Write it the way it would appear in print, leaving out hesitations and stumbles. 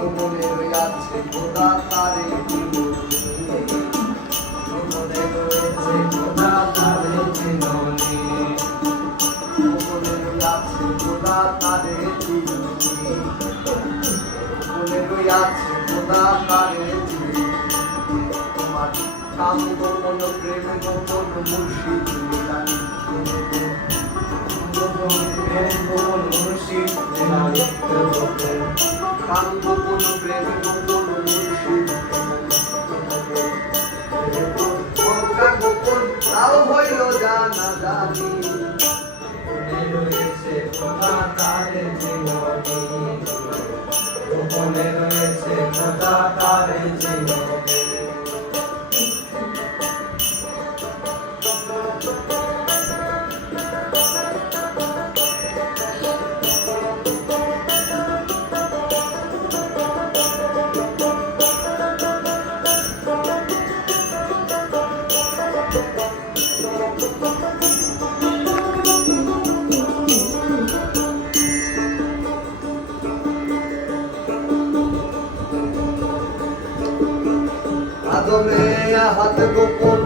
গোপনে রয়েছে খোদা তারে জীবনে, গোপনে রয়েছে খোদা তারে জীবনে, গোপনে রয়েছে খোদা তারে জীবনে, গোপনে রয়েছে খোদা তারে জীবনে। তোমার কাম গোপন প্রেম গোপন মুর্শিদ জানি, গোপন প্রেম গোপন মুর্শিদ জানি, কাম গোপন প্রেম গোপন মুর্শিদ গোপন তাও হইল জানা জানি, রয়েছে খোদা তারে জীবনে, গোপনে রয়েছে খোদা তারে জীবনে। আদমে হাত গোপন